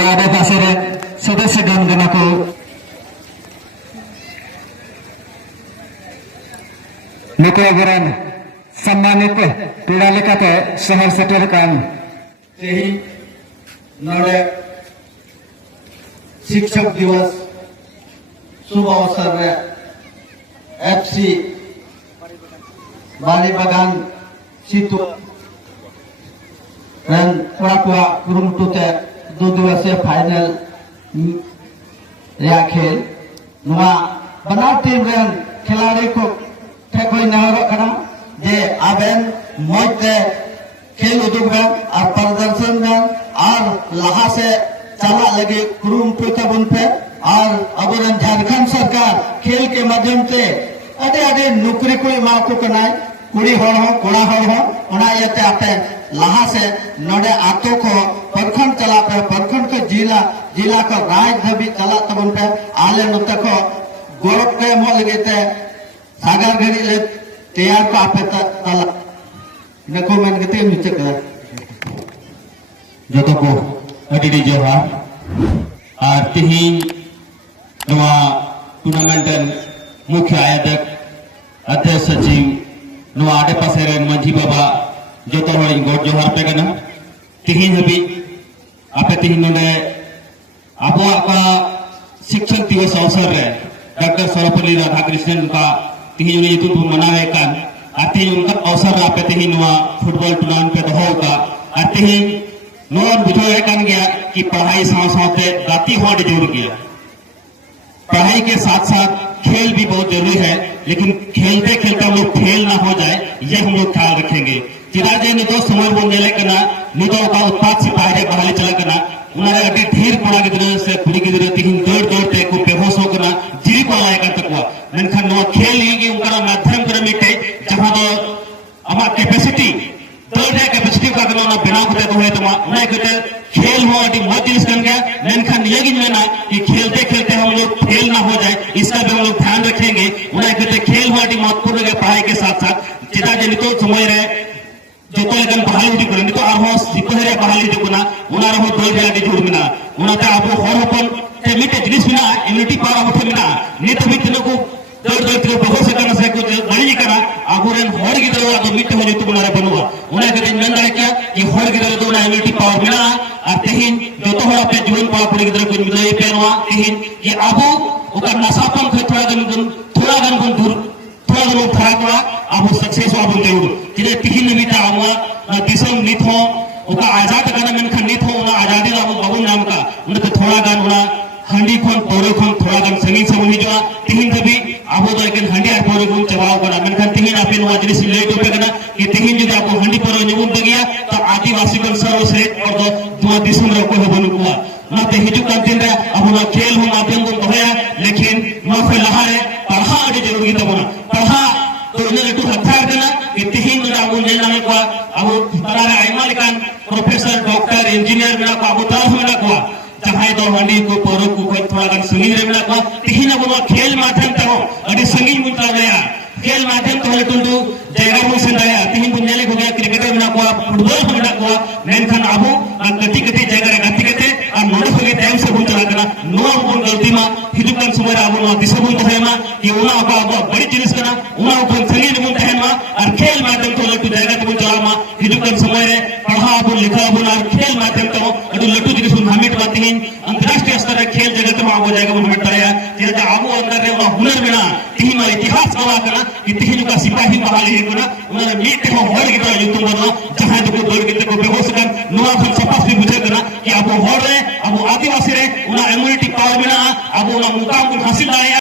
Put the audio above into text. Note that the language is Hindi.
ada pasir sodesya gan gana ko ᱱᱤᱛᱚᱜ ᱟᱵᱚᱨᱮᱱ ᱥᱚᱢᱢᱟᱱᱤᱛ ᱯᱮᱲᱟ ᱞᱮᱠᱟᱛᱮ ᱥᱚᱦᱚᱨ ᱥᱮᱴᱮᱨ ᱟᱠᱟᱱ तेही नोड़े शिक्षक दिवस शुभ अवसर रे एफसी बाली बागान सीतू रन कोड़ा कुरुमुटुते 2 दिवसीय फाइनल रे खेल नुआ बना टीम रन खिलाड़ी को ठेकोई नहरो कना जे आबेन मौजते खेल उदुग में और प्रदर्शन में और लहा से चला लगे कुरुमुटु तबन पे और अब झारखंड सरकार खेल के माध्यम से अदे अदे नौकरी को माको कनाय कुड़ी हर हो कोड़ा हर हो ओना यते आपे लहा से नोडे आतो को प्रखंड चला पे प्रखंड के जिला को राज धबी चला तबन पे आले नते को गौरव के मो लगेते सागर घड़ी ले तैयार को आपे तला नको मन गते मुचक जतो को अडी जोहार और तिहिन नवा टूर्नामेंट मुख्य आयोजक अध्यक्ष सचिव नवा आडे पासे रेन मंझी बाबा जतो हड़ी गोड जोहार पे गना तिहिन हबी आपे तिहिन ने आबो का शिक्षक दिवस अवसर रे डॉक्टर सर्वपल्ली राधाकृष्णन का तिहिन ने युतु मनावे कान आती उनका अवसर आपे तिहिन नवा फुटबॉल टूर्नामेंट पे दहो का आती नोन बुझाए कान गया कि पढ़ाई साथ गाती हो जुड़ गया। पढ़ाई के साथ साथ खेल भी बहुत जरूरी है, लेकिन खेलते खेलते हम लोग फेल ना हो जाए ये हम लोग ख्याल रखेंगे। चिराजे नितो समय बोल नेले कना नितो का उत्पाद से बाहर बहाली चला कना उन्हें अभी ढेर पड़ा गिदरे से पूरी गिदरे तीन दौड़ दौड़ते को बेहोश हो कना जीरी पड़ा का तकवा मेनखान नो खेल ही उनका माध्यम कर मिटे जहां दो अमा कैपेसिटी दौड़ कैपेसिटी का ना बिना होते तो है तो उन्हें कहते खेल हो अभी मत जिनिस कर गया मेनखान ये मेना कि खेलते खेलते हम लोग फेल ना हो जाए इसका भी हम लोग ध्यान रखेंगे। उन्हें कहते खेल हो अभी महत्वपूर्ण है पढ़ाई के साथ साथ चिराजे नितो समय रहे जो लेकिन बहाली उठी करें तो आरो सिपहरे बहाली जो कुना उना रहो दो जाके जुड़ मिना उना ता आपो हर अपन ते मिटे जिनिस मिना इम्यूनिटी पावर उठे मिना नित भी तिनो को दौड़ दौड़ के बहुत से करना से को बड़ी करा आगुरन हर गिदर वाला तो मिटे हो जो तुम्हारे बनवा उना के दिन नंदा क्या कि हर गिदर तो ना इम्यूनिटी पावर मिना और तेहिन जो तो हर पे जीवन पावर पूरी गिदर को मिले पेनवा तेहिन कि आबो ओकर नसापन थे थोड़ा गन दूर थोड़ा गन उठा को आबो सक्सेस आबो जरूर जिने तिहिन निमिता आवा दिसम नित हो ओका आजाद करना मेनखान नित हो ना आजादी आबो बाबू नाम का उन तो थोड़ा गन उना हंडी खन पौरे खन थोड़ा गन संगी से उनी जो तिहिन तभी आबो तो लेकिन हंडी आ पौरे खन चबाव करा मेनखान तिहिन आपे नो जिनिस लेट पे कना कि तिहिन जो आपको हंडी पौरे निबुन बगिया तो आदिवासी कन सर्वश्रेष्ठ और तो दुआ दिसम रे को बनु कुआ ना ते हिजु का दिन रे अब ना खेल हो माध्यम को होया लेकिन नो फे लहारे पढ़ा अड़ी जरूरी तबना पढ़ा तो इन्हें तो हथियार देना कि तिहिन में आबो नेना को आबो तारा आइमा लेकान प्रोफेसर डॉक्टर इंजीनियर में आबो तरह में को जहां तो हंडी को पौरो को थोड़ा गन संगी रे में को तिहिन अब खेल माध्यम तो अड़ी संगी मुंता गया खेल माध्यम तो टुंडू जयगा मु संदाया तिहिन को नेले हो गया क्रिकेटर में को फुटबॉल में को मेनखान आबो कति कति जगह रे गति कते और नोड़ हो गए टाइम से बुन चला कना नो बुन गलती मा हिजुकन समय आबो दिशा बुन तो है मा कि उना को बड़ी जिनिस कना उना को संगी बुन है मा और खेल माध्यम तो लटू जगह बुन चला मा हिजुकन समय रे पढ़ा बुन लिखा बुन और खेल माध्यम तो अदु लटू जिनिस बुन हमिट बाती अंतरराष्ट्रीय स्तर खेल जगत में आबो जाएगा बुन हटाया जे आबो अंदर रे हुनर बिना तिहिन इतिहास गवा कना कि तिहिन का सिपाही बहाली है कना उन्हें मीट हो हर गिदा युतुम बनो जहां तो दौड़ के को बेहोश कर नुआ फल सपास भी बुझे कना कि अब हर रे अब आदिवासी रे उना इम्यूनिटी पावर बिना अब उना मुकाम को हासिल आया।